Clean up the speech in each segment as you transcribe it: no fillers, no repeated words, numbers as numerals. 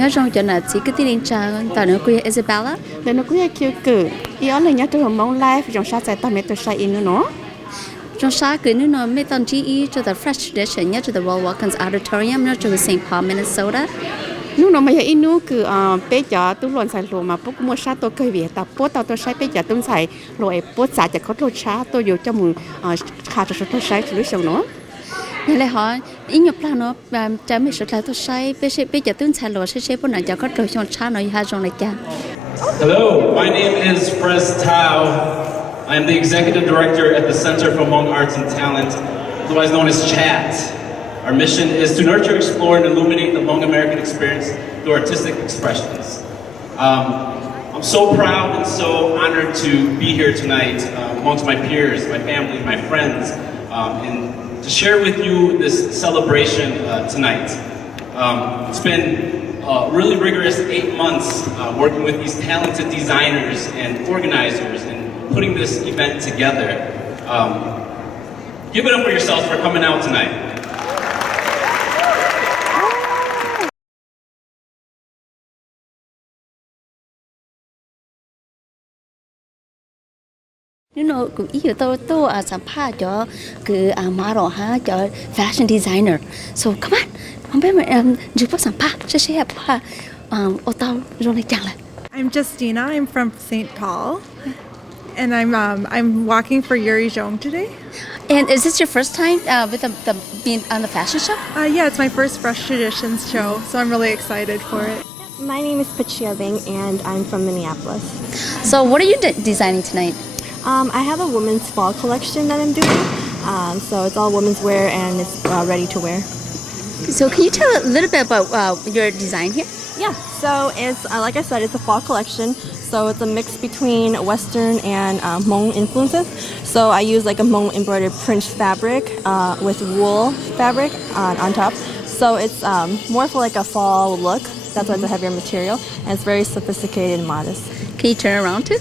nhớ rằng cho là chỉ cái tin trang tao nữa quê Isabella Để nó cũng kêu cử ý ở là nhớ tôi mong live trong sao sẽ tao mẹ tôi sai in nữa trong sáng cứ nữa nó mấy tuần GE cho the Fresh Tradition nhớ cho the World Watkins Auditorium nhớ cho St. Paul Minnesota lúc nó mà in nu cứ bé cho tôi luôn xài lụa mà bốc mua sát tôi cười về tập bố tao tôi sai bé cho tôi xài rồi bố xàiจะcó lụa sát tôiอยู่trongมือขาจะtôi sai thứ sau nữa nên là họ ý nhập là nó trả mấy số là tôi sai bây giờ tôi xài lúa sẽ bữa nào cho có lúa trong sáng nó hai trong này cha. Hello, my name is Frez Tao. I am the executive director at the Center for Hmong Arts and Talent, otherwise known as CHAT. Our mission is to nurture, explore, and illuminate the Hmong American experience through artistic expressions. I'm so proud and so honored to be here tonight amongst my peers, my family, my friends, and to share with you this celebration tonight. It's been a really rigorous 8 months working with these talented designers and organizers and putting this event together. Give it up for yourselves for coming out tonight. Nếu nó cũng ý hiểu tôi sản phẩm cho cái model ha cho fashion designer. So come on, không biết mà giúp sản phẩm sẽ ô tao rồi này chẳng là. I'm Justina. I'm from St. Paul, and I'm walking for Yuri Zhong today. And is this your first time with the being on the fashion show? Yeah, it's my first Fresh Traditions show, so I'm really excited for it. My name is Pachia Bing, and I'm from Minneapolis. So what are you designing tonight? I have a women's fall collection that I'm doing. So it's all women's wear and it's ready to wear. So can you tell a little bit about your design here? Yeah, so it's, like I said, it's a fall collection. So it's a mix between Western and Hmong influences. So I use like a Hmong embroidered print fabric with wool fabric on top. So it's more for like a fall look. That's why it's a heavier material. And it's very sophisticated and modest. Can you turn around too?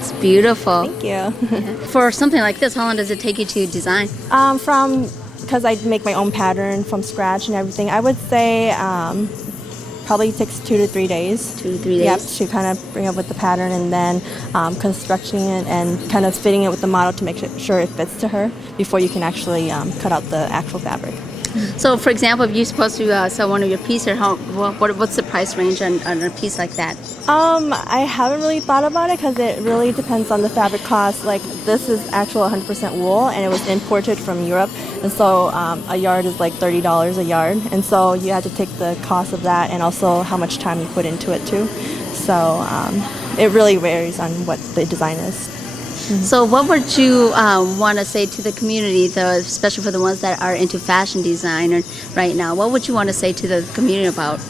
It's beautiful. Thank you. For something like this, how long does it take you to design? Because I make my own pattern from scratch and everything, I would say probably takes 2 to 3 days. 2 to 3 days. Yep, to kind of bring up with the pattern and then constructing it and kind of fitting it with the model to make sure it fits to her before you can actually cut out the actual fabric. So, for example, if you're supposed to sell one of your pieces, what's the price range on a piece like that? I haven't really thought about it because it really depends on the fabric cost. Like this is actual 100% wool and it was imported from Europe, and so a yard is like $30 a yard, and so you have to take the cost of that and also how much time you put into it too. So it really varies on what the design is. So what would you want to say to the community, especially for the ones that are into fashion design right now? What would you want to say to the community about?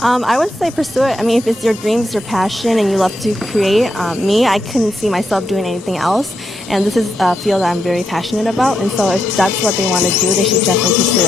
I would say pursue it. I mean, if it's your dreams, your passion, and you love to create, I couldn't see myself doing anything else. And this is a field that I'm very passionate about. And so if that's what they want to do, they should definitely pursue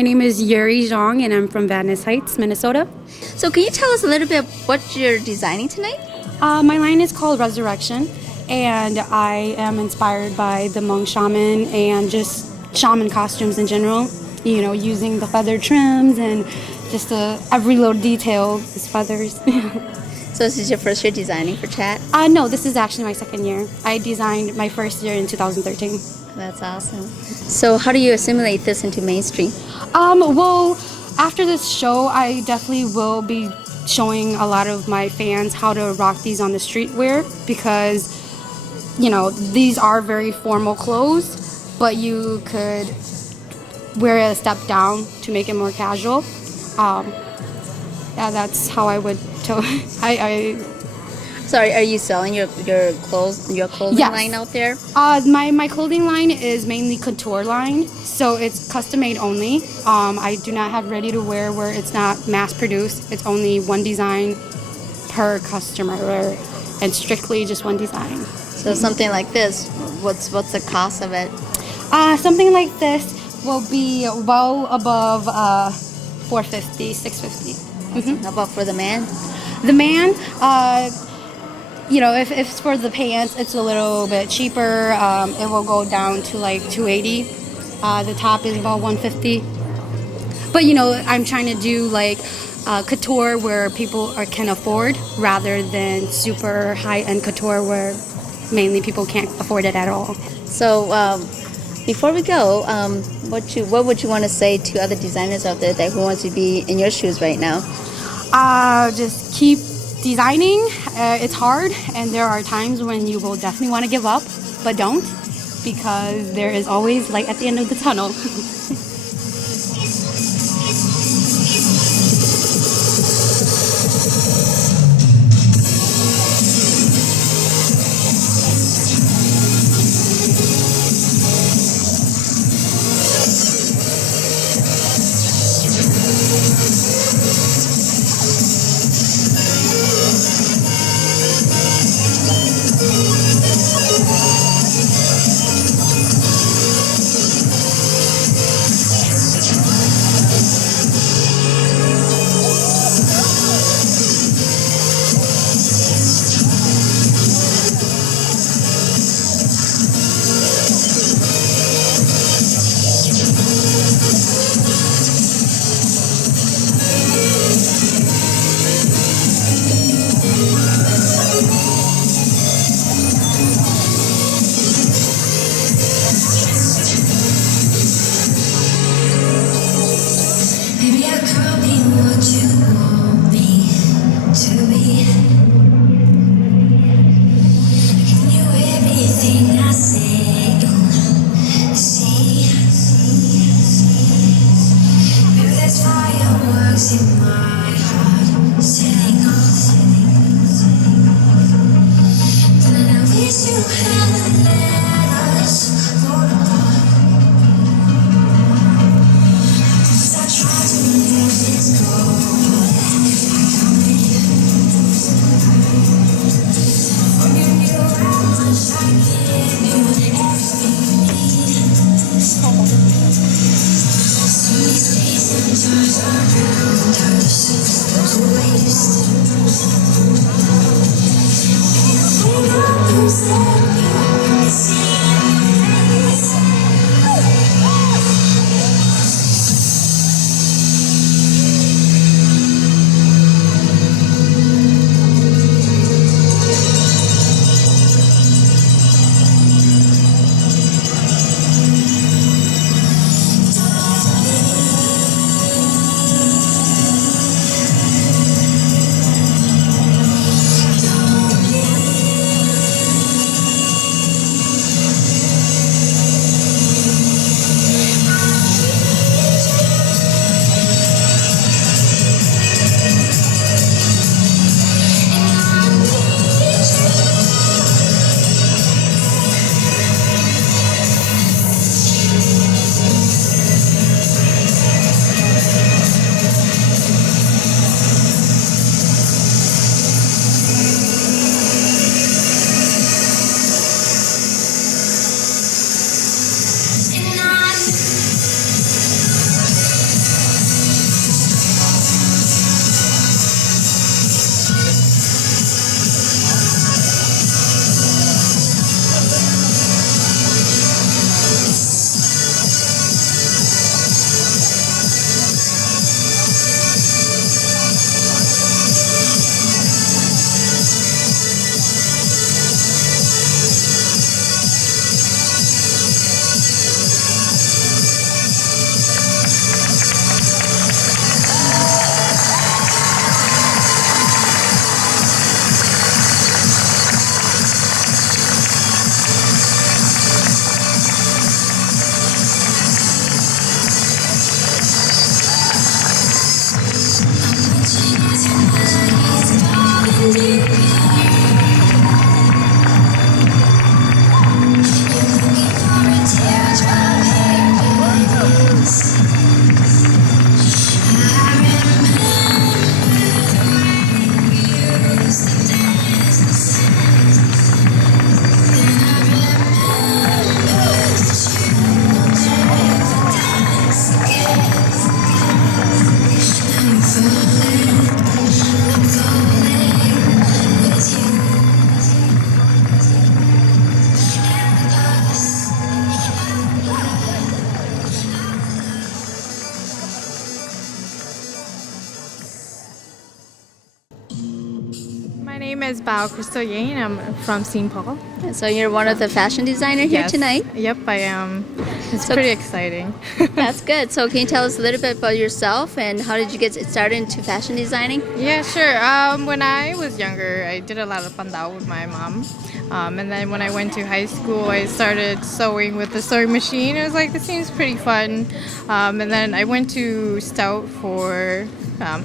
My name is Yuri Zhang, and I'm from Van Ness Heights, Minnesota. So can you tell us a little bit what you're designing tonight? My line is called Resurrection, and I am inspired by the Hmong shaman and just shaman costumes in general. You know, using the feather trims and just every little detail is feathers. So this is your first year designing for Chat? No, this is actually my second year. I designed my first year in 2013. That's awesome. So how do you assimilate this into mainstream? Well, after this show, I definitely will be showing a lot of my fans how to rock these on the streetwear because, you know, these are very formal clothes, but you could wear it a step down to make it more casual. Yeah, that's how I would Sorry, are you selling your clothing Yes. line out there? My clothing line is mainly couture line, so it's custom made only. I do not have ready to wear where it's not mass produced. It's only one design per customer, and strictly just one design. So something like this, what's the cost of it? Something like this will be well above $450, $650. How about for the man? The man, you know, if it's for the pants, it's a little bit cheaper. It will go down to like $280. The top is about $150. But you know, I'm trying to do like couture where people can afford, rather than super high-end couture where mainly people can't afford it at all. So before we go, what would you want to say to other designers out there that who wants to be in your shoes right now? Just keep designing. It's hard, and there are times when you will definitely want to give up, but don't, because there is always light at the end of the tunnel. It's name is Bao Crystal Yang. I'm from St. Paul. So you're one of the fashion designer here Yes. tonight. Yep, I am. It's So- pretty exciting. That's good. So can you tell us a little bit about yourself and how did you get started into fashion designing? Yeah, sure. When I was younger, I did a lot of pandao with my mom. And then when I went to high school, I started sewing with the sewing machine. I was like, this seems pretty fun. And then I went to Stout for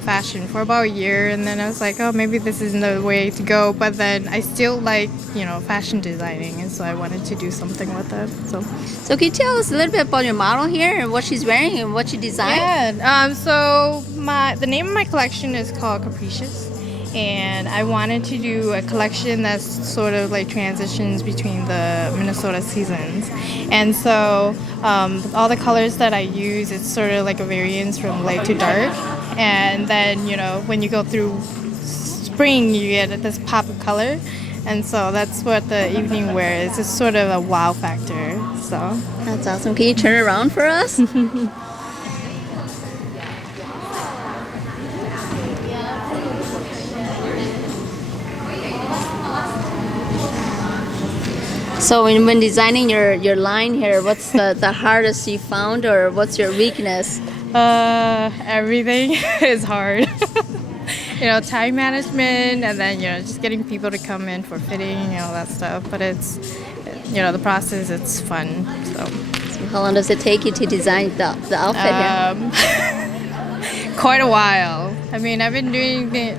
fashion for about a year. And then I was like, oh, maybe this isn't the way to go. But then I still like, fashion designing. And so I wanted to do something with it. So can you tell us a little bit about your model here and what she's wearing and what she designed? Yeah. So the name of my collection is called Capricious, and I wanted to do a collection that's sort of like transitions between the Minnesota seasons. And so all the colors that I use, it's sort of like a variance from light to dark. And then when you go through spring, you get this pop of color. And so that's what the evening wear is. It's sort of a wow factor. So. That's awesome. Can you turn it around for us? So when designing your line here, what's the hardest you found or what's your weakness? Everything is hard. Time management, and then just getting people to come in for fitting, all that stuff. But it's the process. It's fun. So How long does it take you to design the outfit here? quite a while. I mean, I've been doing it.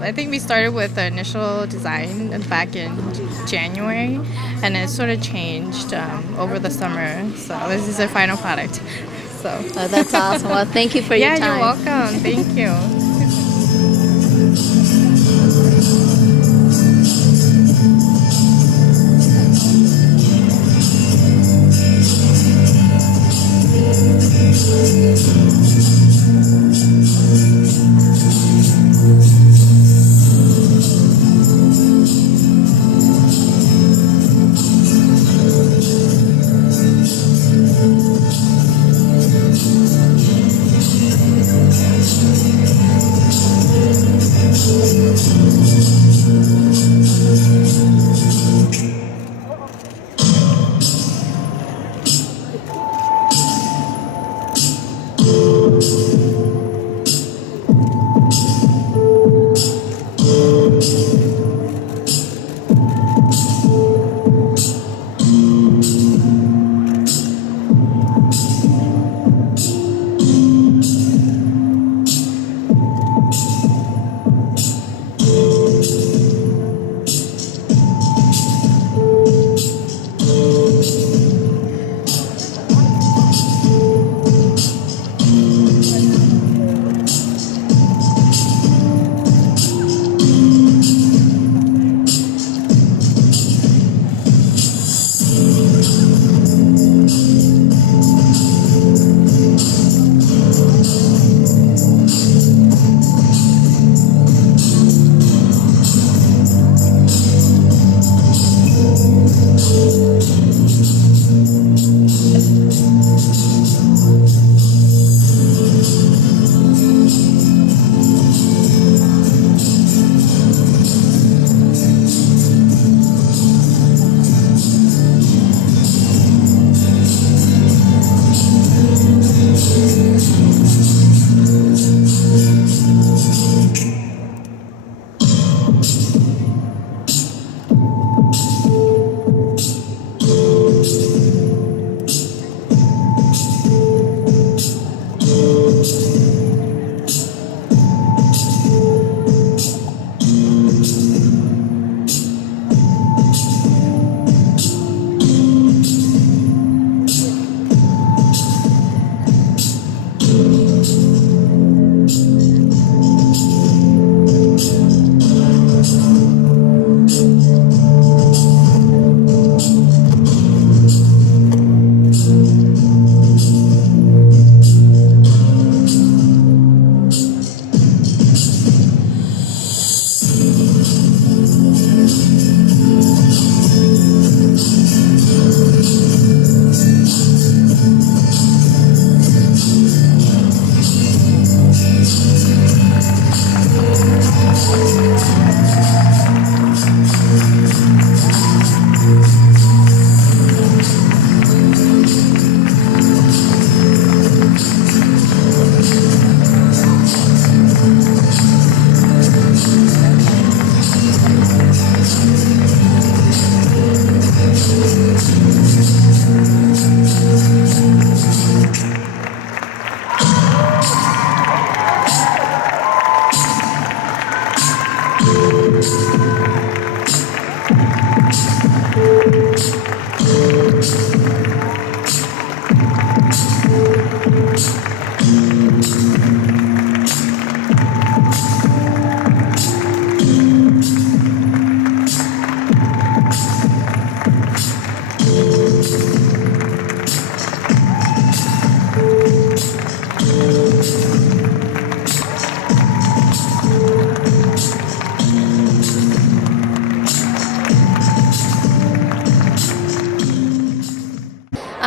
I think we started with the initial design back in January, and it sort of changed over the summer. So this is the final product. So Oh, that's awesome. Well, thank you for your yeah, time. you're welcome. Thank you.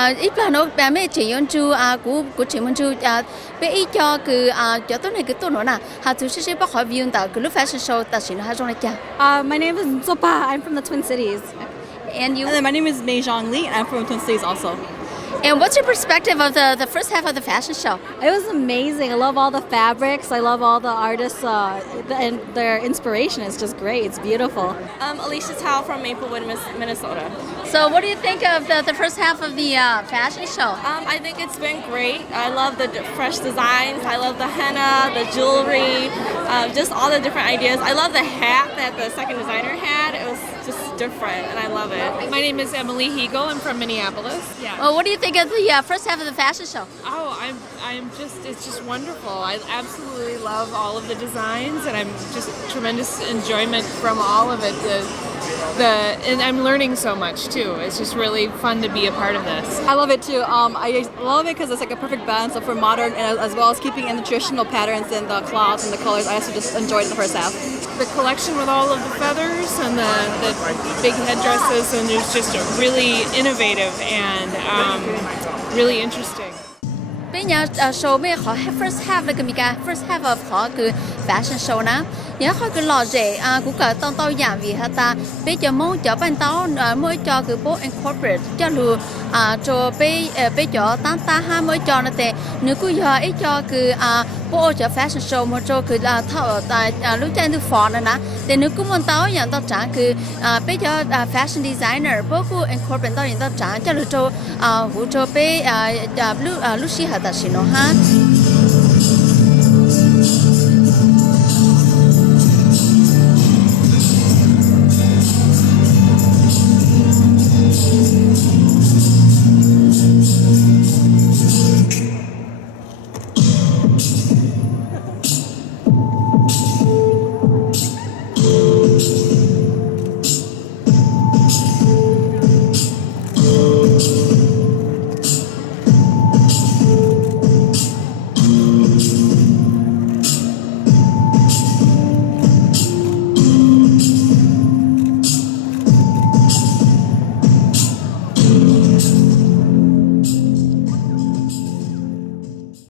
ít là nó bé mẹ chỉ yon chu của chỉ muốn chu bé ít cho cứ cho tôi này cứ tôi nói nè hà tu sẽ bắt hỏi viên tạo cứ lúc fashion show ta chỉ nó hai trong này cha. My name is Zopa. I'm from the Twin Cities. And you. And then my name is Mei Zhang Li, and I'm from Twin Cities also. And what's your perspective of the first half of the fashion show? It was amazing. I love all the fabrics. I love all the artists and their inspiration. It's just great. It's beautiful. Alicia Tao from Maplewood, Minnesota. So what do you think of the first half of the fashion show? I think it's been great. I love the fresh designs. I love the henna, the jewelry, just all the different ideas. I love the hat that the second designer had. It was just different, and I love it. My name is Emily Hego. I'm from Minneapolis. Yeah. Well, what do you think of the first half of the fashion show? Oh, it's just wonderful. I absolutely love all of the designs, and I'm just tremendous enjoyment from all of it. And I'm learning so much too. It's just really fun to be a part of this. I love it too. I love it because it's like a perfect balance of for modern and as well as keeping in the traditional patterns and the cloths and the colors. I also just enjoyed the first half. The collection with all of the feathers and the big headdresses, and it's just really innovative and really interesting. Bây giờ show bây giờ họ first half là cái gì cả first half of họ cứ fashion show nè nhớ họ cứ lò rẻ cũng cả tao tao giảm vì họ ta bây giờ muốn cho bạn tao mới cho cứ bố incorporate cho lu cho bây giờ ta ha mới cho nó thế nếu cứ giờ ít cho cứ bố cho fashion show mà cho cứ thao tại lúc trên từ phò nữa nè thì nếu cứ muốn tao nhận tao trả cứ bây giờ fashion designer bố cứ incorporate tao nhận tao trả cho lu cho hỗ trợ bây lúc xí họ ta xin nó ha